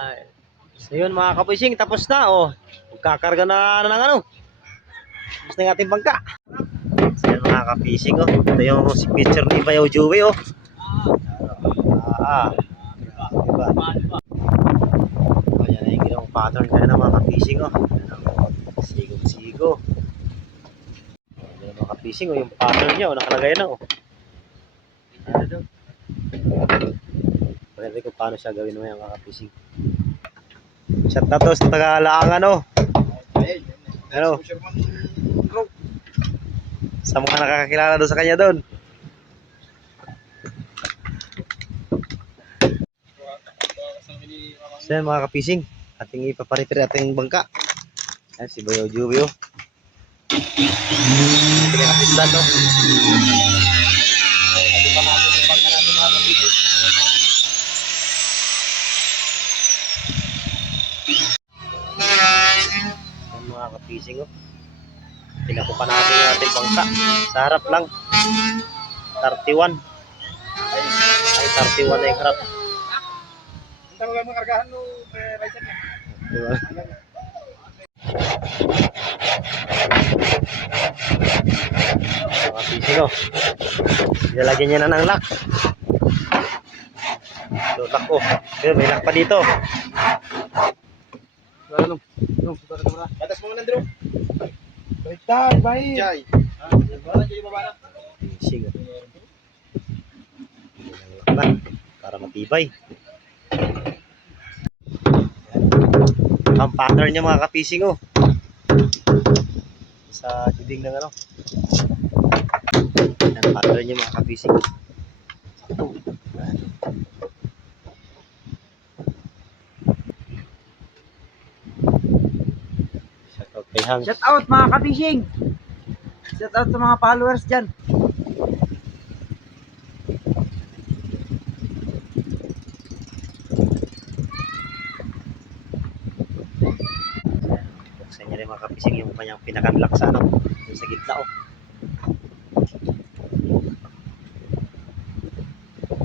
Ay. So yun mga kapising, tapos na oh. Magkakarga na ng ano. Tapos na yung ating bangka. So yun mga kapising oh. Ito yung signature ni Bayaw Joey oh. Diba? Ayan na yung ginawang pattern kaya na mga kapising oh. Sigo-sigo. Ayan mga kapising oh, yung pattern niya oh, nakalagay na oh. Pwede ko paano siya gawin mo yung mga kapising. Shout out to sa Tagalaangan oh. Ano? Sa mga nakakakilala doon sa kanya doon. So yan mga kapising, ating ipaparepair ating bangka. Ayan si Bayaw Joey oh. Pinakasistan oh. Ito pa natin yung bangka natin mga kapising. Ayan mga kapising oh. Pinakupa natin yung ating bangka. Sa harap lang 31. Ay 31 na yung harap. Ang mga kargahan no riser niya. Diba? Mga pising oh. Nilalagyan niya na ng lock. So, lock oh. May lock pa dito. Batas mo na Drew. Baliktad, bayi. Jay. Pising oh. Para matibay. Ang pattern niya mga kapising oh. Sa dibding ng ano. Ang pattern niya mga kapising. Shout out kay Hang. Shout out mga kabishing. Shout out sa mga followers diyan. Buksan niya rin mga kapising yung kanyang pinaka-lock sa ano. Yung sa gitna oh.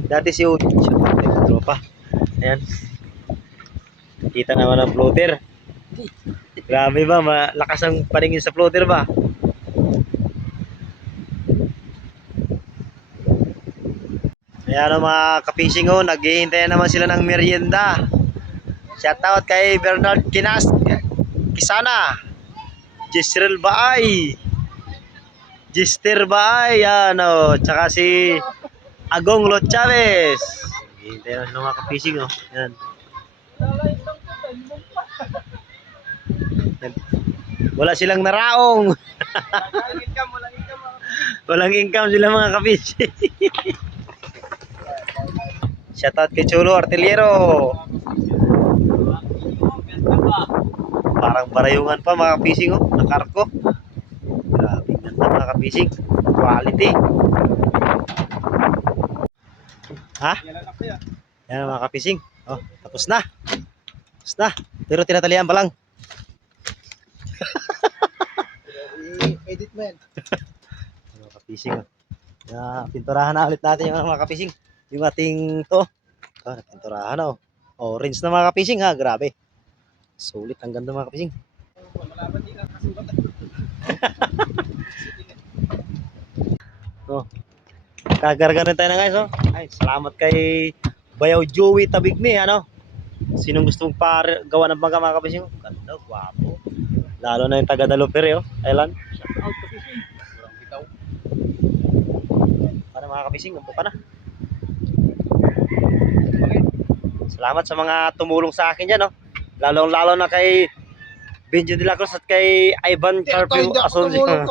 Dati si Ud. Shout out kay tropa. Ayan. Kita naman ang floater. Grabe ba, malakas ang paningin sa floater ba? Ayan o mga kapising o, naghihintay naman sila ng merienda. Shoutout kay Bernard Kisana, Jisrel Baay, Jister Baay, yan o, tsaka si Agong Lot Chavez. Naghihintay naman sila mga kapising o, yan. Wala silang naraong. Walang income sila mga kapising. Shoutout kay Chulo Artillero. Parang barayungan pa mga kapising oh, nakarko. Grabe ganda mga kapising. Quality. Ha? Yan mga kapising. Oh, tapos na. Tapos na. Pero tinatalian pa lang. Edit man. Mga kapising oh. Pinturahan na ulit natin yung mga kapising. Yung ating to. Pinturahan na oh. Orange na mga kapising ha. Grabe. Sulit ang ganda mga kapising. Oh. Kagarga rin tayo na guys oh. Ay, salamat kay Bayaw Joey Tabigmi ano. Sinong gustong gawa ng bangka mga kapising? Ganda, guwapo. Lalo na yung taga Dalupere oh. Thailand. Shout out kabishing. Kurang bitaw. Para mga kapising, umpo ka na. Salamat sa mga tumulong sa akin dyan, no? Lalo na kay Benjo de la Cruz at kay Ivan Carpio Asunción.